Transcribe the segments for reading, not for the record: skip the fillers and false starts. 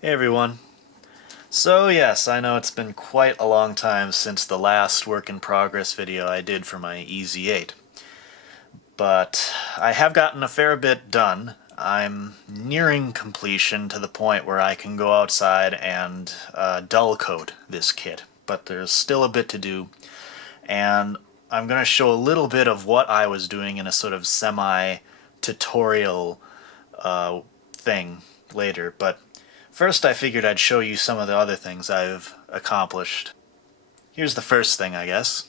Hey everyone. So yes, I know it's been quite a long time since the last work in progress video I did for my Ez-8, but I have gotten a fair bit done. I'm nearing completion to the point where I can go outside and dull coat this kit, but there's still a bit to do, and I'm going to show a little bit of what I was doing in a sort of semi-tutorial thing later, but first I figured I'd show you some of the other things I've accomplished. Here's the first thing, I guess.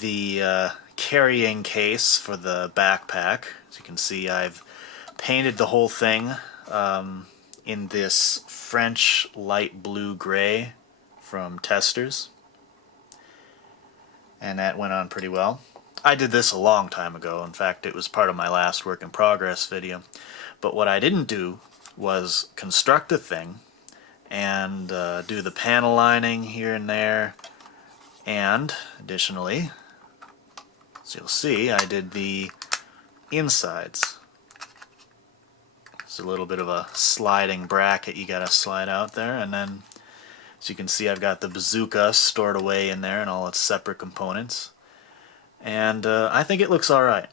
The carrying case for the backpack. As you can see, I've painted the whole thing in this French light blue gray from Testers, and that went on pretty well. I did this a long time ago. In fact, it was part of my last work in progress video. But what I didn't do was construct a thing and do the panel lining here and there, and additionally, as you'll see, I did the insides. It's a little bit of a sliding bracket you gotta slide out there, and then as you can see, I've got the bazooka stored away in there and all its separate components, and I think it looks alright.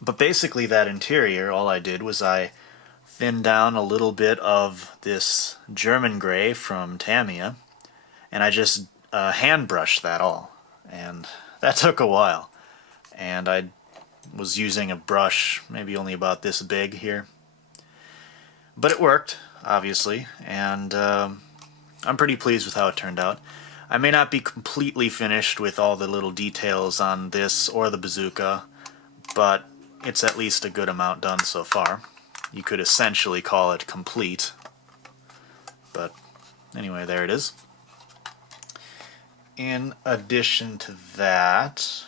But basically that interior, all I did was I thinned down a little bit of this German gray from Tamiya, and I just hand brushed that all, and that took a while. And I was using a brush maybe only about this big here, but it worked, obviously, and I'm pretty pleased with how it turned out. I may not be completely finished with all the little details on this or the bazooka, but it's at least a good amount done so far. You could essentially call it complete, but anyway, there it is. In addition to that,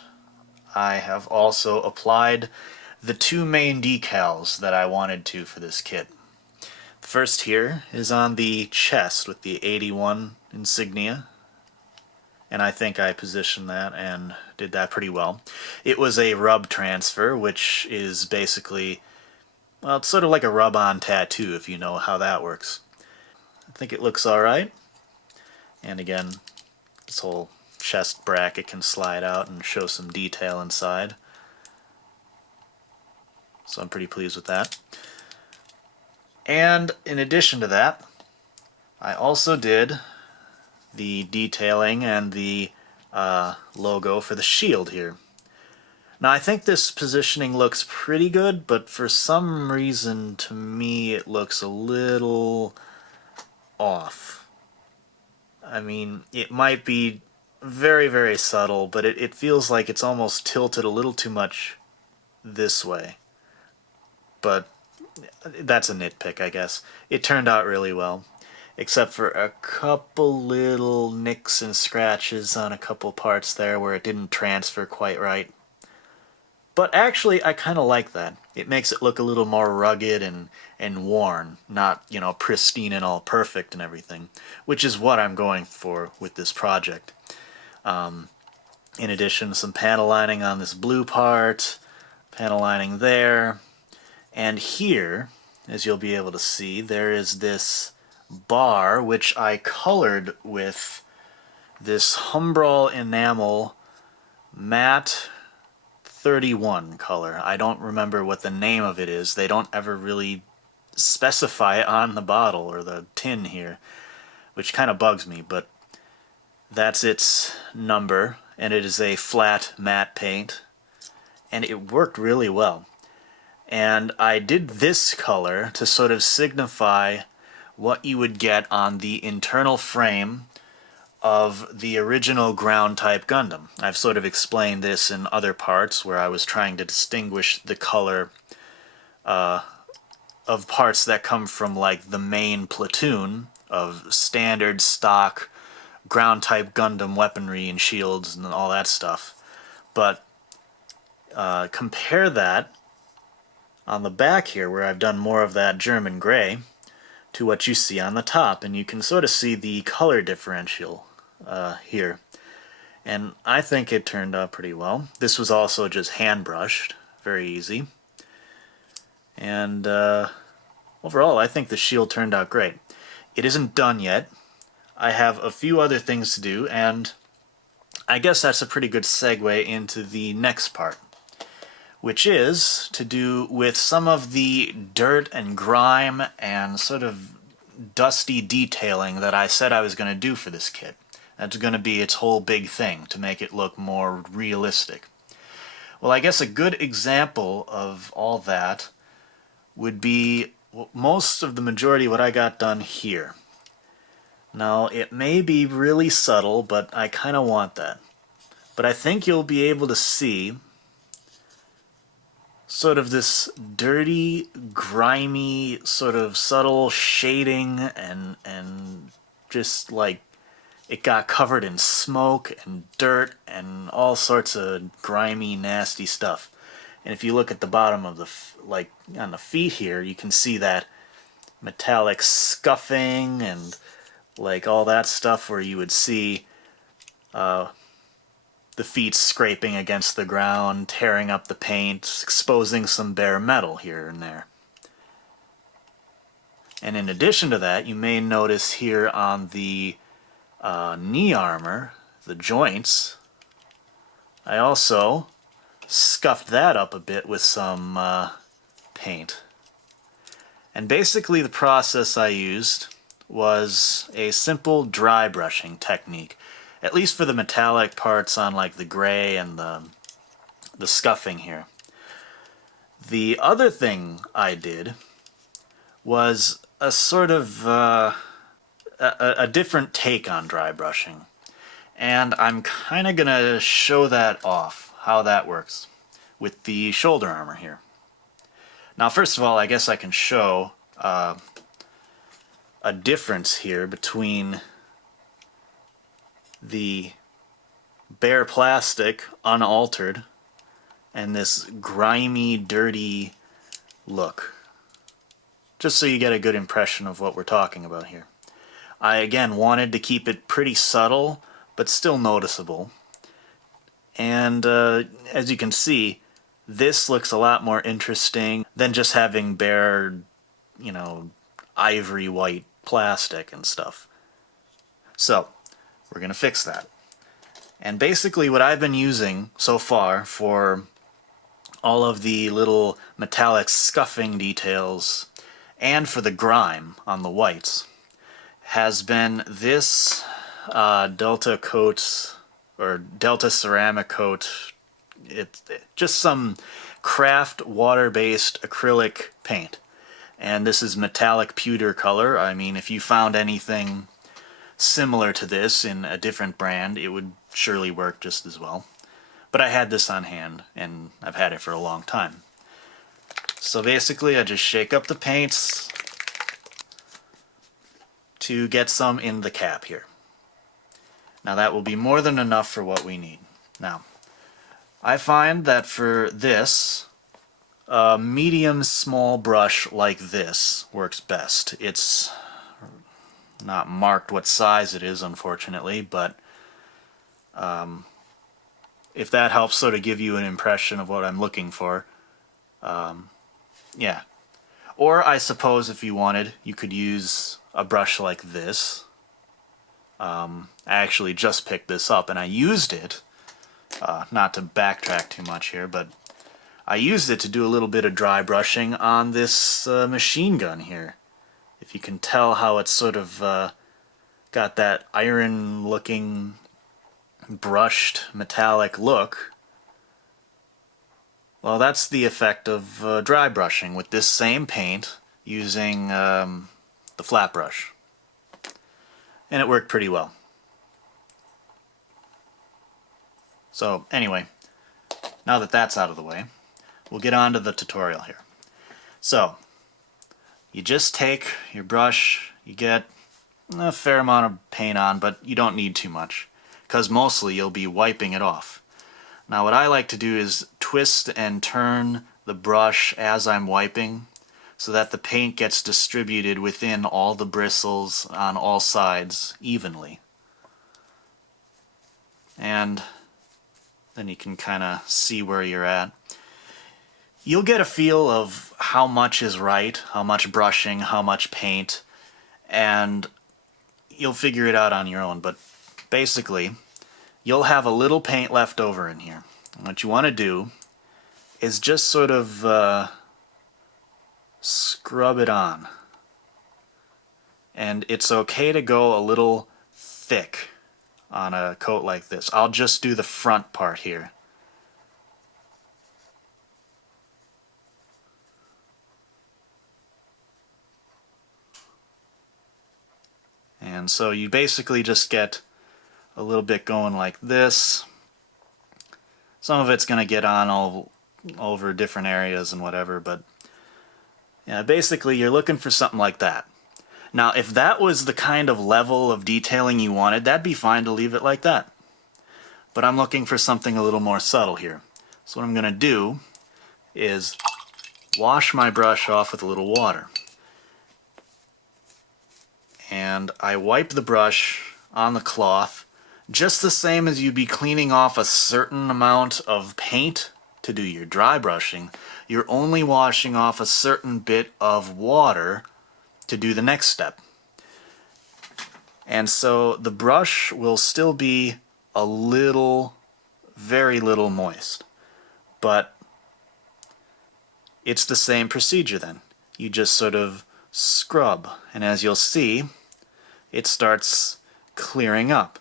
I have also applied the two main decals that I wanted to for this kit. The first here is on the chest with the 81 insignia, and I think I positioned that and did that pretty well. It was a rub transfer, which is basically, well, it's sort of like a rub-on tattoo, if you know how that works. I think it looks alright. And again, this whole chest bracket can slide out and show some detail inside. So I'm pretty pleased with that. And in addition to that, I also did the detailing and the logo for the shield here. Now I think this positioning looks pretty good, but for some reason to me it looks a little off. I mean, it might be very, very subtle, but it feels like it's almost tilted a little too much this way. But that's a nitpick, I guess. It turned out really well, except for a couple little nicks and scratches on a couple parts there where it didn't transfer quite right. But actually, I kind of like that. It makes it look a little more rugged and worn, not, you know, pristine and all perfect and everything, which is what I'm going for with this project. In addition, some panel lining on this blue part, panel lining there, and here, as you'll be able to see, there is this bar which I colored with this Humbrol enamel matte 31 color. I don't remember what the name of it is. They don't ever really specify it on the bottle or the tin here, which kind of bugs me, but that's its number, and it is a flat matte paint, and it worked really well. And I did this color to sort of signify what you would get on the internal frame of the original ground type Gundam. I've sort of explained this in other parts where I was trying to distinguish the color of parts that come from like the main platoon of standard stock ground type Gundam weaponry and shields and all that stuff. But compare that on the back here where I've done more of that German gray to what you see on the top, and you can sort of see the color differential here. And I think it turned out pretty well. This was also just hand brushed, very easy. And overall I think the shield turned out great. It isn't done yet. I have a few other things to do, and I guess that's a pretty good segue into the next part, which is to do with some of the dirt and grime and sort of dusty detailing that I said I was going to do for this kit. That's going to be its whole big thing, to make it look more realistic. Well, I guess a good example of all that would be most of the majority of what I got done here. Now, it may be really subtle, but I kind of want that. But I think you'll be able to see sort of this dirty, grimy, sort of subtle shading and just like it got covered in smoke and dirt and all sorts of grimy, nasty stuff. And if you look at the bottom of the, like on the feet here, you can see that metallic scuffing and like all that stuff where you would see the feet scraping against the ground, tearing up the paint, exposing some bare metal here and there. And in addition to that, you may notice here on the knee armor, the joints, I also scuffed that up a bit with some paint. And basically the process I used was a simple dry brushing technique, at least for the metallic parts on like the gray and the scuffing here. The other thing I did was a sort of a different take on dry brushing, and I'm kind of gonna show that off, how that works with the shoulder armor here. Now first of all, I guess I can show a difference here between the bare plastic, unaltered, and this grimy, dirty look. Just so you get a good impression of what we're talking about here. I again wanted to keep it pretty subtle, but still noticeable. And as you can see, this looks a lot more interesting than just having bare, you know, ivory white plastic and stuff. So, we're going to fix that. And basically what I've been using so far for all of the little metallic scuffing details and for the grime on the whites has been this Delta coat or Delta ceramic coat. It's just some craft water-based acrylic paint. And this is metallic pewter color. I mean, if you found anything similar to this in a different brand, it would surely work just as well. But I had this on hand, and I've had it for a long time. So basically, I just shake up the paints to get some in the cap here. Now that will be more than enough for what we need. Now, I find that for this, a medium small brush like this works best. It's not marked what size it is, unfortunately, but if that helps sort of give you an impression of what I'm looking for, yeah. Or I suppose if you wanted, you could use a brush like this. I actually just picked this up and I used it, not to backtrack too much here, but I used it to do a little bit of dry brushing on this machine gun here. If you can tell how it's sort of got that iron-looking, brushed, metallic look, well, that's the effect of dry brushing with this same paint using the flat brush. And it worked pretty well. So, anyway, now that that's out of the way, we'll get on to the tutorial here. So, you just take your brush, you get a fair amount of paint on, but you don't need too much, because mostly you'll be wiping it off. Now what I like to do is twist and turn the brush as I'm wiping, so that the paint gets distributed within all the bristles on all sides evenly. And then you can kind of see where you're at. You'll get a feel of how much is right, how much brushing, how much paint, and you'll figure it out on your own. But basically, you'll have a little paint left over in here. And what you want to do is just sort of scrub it on. And it's okay to go a little thick on a coat like this. I'll just do the front part here. And so you basically just get a little bit going like this. Some of it's going to get on all over different areas and whatever, but yeah, basically you're looking for something like that. Now, if that was the kind of level of detailing you wanted, that'd be fine to leave it like that. But I'm looking for something a little more subtle here. So what I'm going to do is wash my brush off with a little water. And I wipe the brush on the cloth just the same as you'd be cleaning off a certain amount of paint to do your dry brushing. You're only washing off a certain bit of water to do the next step. And so the brush will still be a little, very little moist. But it's the same procedure then. You just sort of scrub, and as you'll see, it starts clearing up.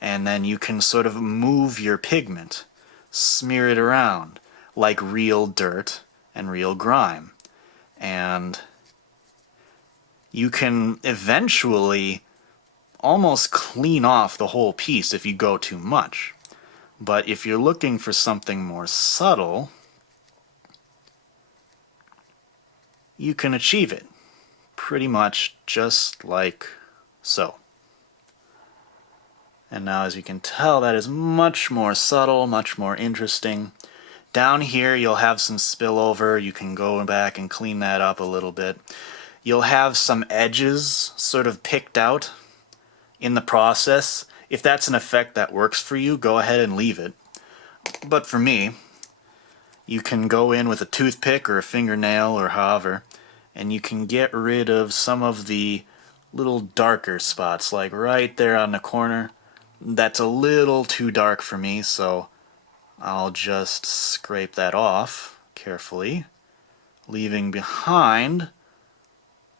And then you can sort of move your pigment, smear it around like real dirt and real grime. And you can eventually almost clean off the whole piece if you go too much. But if you're looking for something more subtle, you can achieve it pretty much just like so. And now, as you can tell, that is much more subtle, much more interesting. Down here you'll have some spillover. You can go back and clean that up a little bit. You'll have some edges sort of picked out in the process. If that's an effect that works for you, go ahead and leave it. But for me, you can go in with a toothpick or a fingernail or however, and you can get rid of some of the little darker spots, like right there on the corner. That's a little too dark for me, so I'll just scrape that off carefully, leaving behind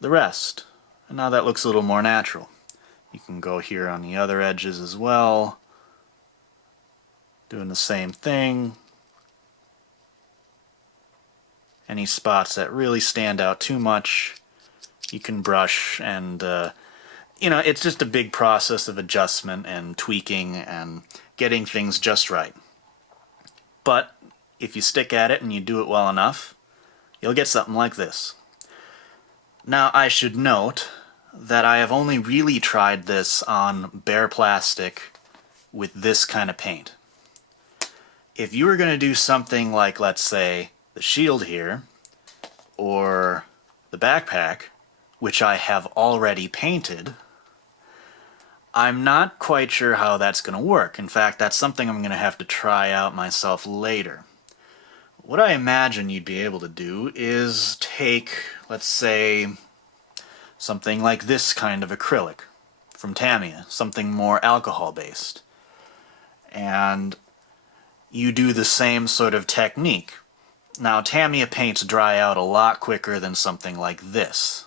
the rest. And now that looks a little more natural. You can go here on the other edges as well, doing the same thing. Any spots that really stand out too much, you can brush, and you know, it's just a big process of adjustment and tweaking and getting things just right. But if you stick at it and you do it well enough, you'll get something like this. Now, I should note that I have only really tried this on bare plastic with this kind of paint. If you were going to do something like, let's say, the shield here, or the backpack, which I have already painted, I'm not quite sure how that's going to work. In fact, that's something I'm going to have to try out myself later. What I imagine you'd be able to do is take, let's say, something like this kind of acrylic from Tamiya, something more alcohol-based. And you do the same sort of technique. Now, Tamiya paints dry out a lot quicker than something like this,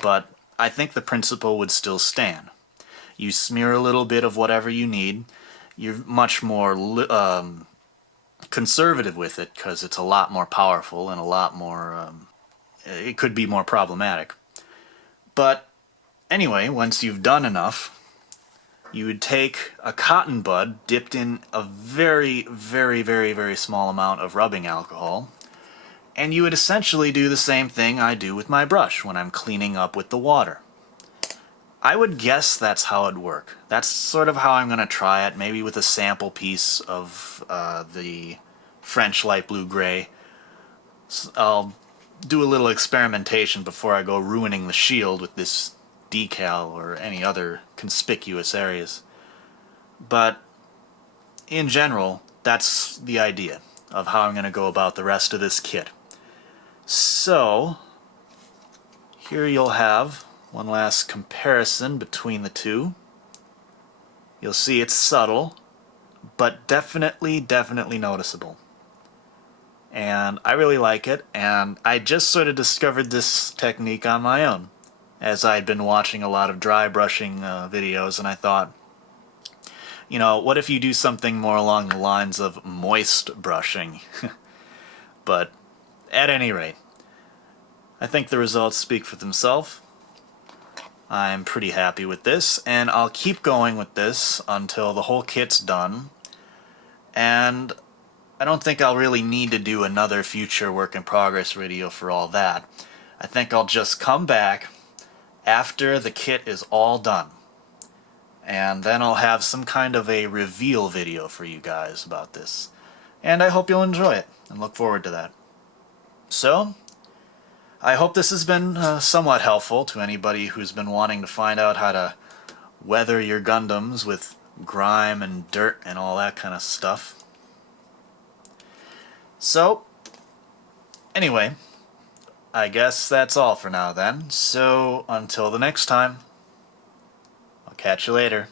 but I think the principle would still stand. You smear a little bit of whatever you need. You're much more conservative with it because it's a lot more powerful and a lot more, it could be more problematic. But anyway, once you've done enough, you would take a cotton bud dipped in a very, very, very, very small amount of rubbing alcohol, and you would essentially do the same thing I do with my brush when I'm cleaning up with the water. I would guess that's how it'd work. That's sort of how I'm going to try it, maybe with a sample piece of the French light blue gray. I'll do a little experimentation before I go ruining the shield with this decal or any other conspicuous areas. But in general, that's the idea of how I'm going to go about the rest of this kit. So, here you'll have one last comparison between the two. You'll see it's subtle, but definitely noticeable. And I really like it, and I just sort of discovered this technique on my own, as I'd been watching a lot of dry brushing videos, and I thought, you know, what if you do something more along the lines of moist brushing? But at any rate, I think the results speak for themselves. I'm pretty happy with this, and I'll keep going with this until the whole kit's done. And I don't think I'll really need to do another future work in progress video for all that. I think I'll just come back after the kit is all done. And then I'll have some kind of a reveal video for you guys about this. And I hope you'll enjoy it, and look forward to that. So, I hope this has been somewhat helpful to anybody who's been wanting to find out how to weather your Gundams with grime and dirt and all that kind of stuff. So, anyway, I guess that's all for now then. So, until the next time, I'll catch you later.